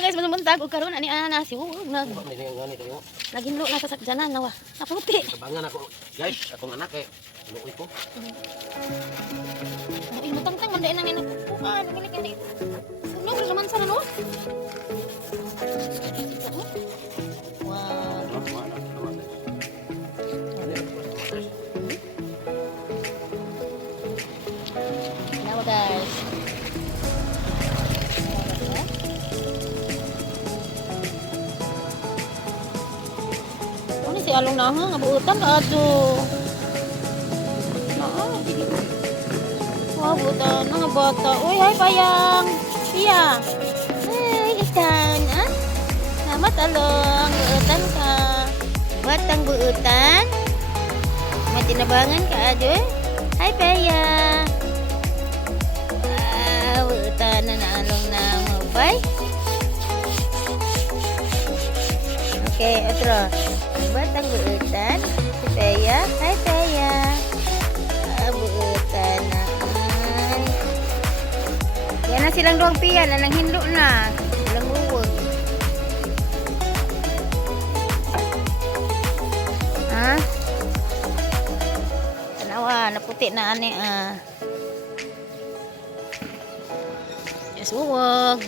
guys, masuntag og karon ani ana si Uwag naginlo na sa sakjanan nawa. Naputi. Kabangan ako, guys, akong anak eh. Luoy ko. Ay, matangtang man dai nang inapuan, gali kani. Sunog ra man sa no. Wow. Now guys. Ano si along na ha, nabuutan ka ato. Wow, buta na nga bata. Uy, hi, payang. Siya. Hey, ikan. Ah? Selamat along. Buutan ka. Batang buutan. May tinabangan ka, adoy. Hi, payang. Wow, buutan na along na mo. Bye. Okay, otro. Batang buutan. Si Paya. Hi, Paya. Buutan na. Yan na silang duwang piyan na nanghinlo na. Silang uwag. Ha? Tanawa, naputi na ani ah. Yes, uwag.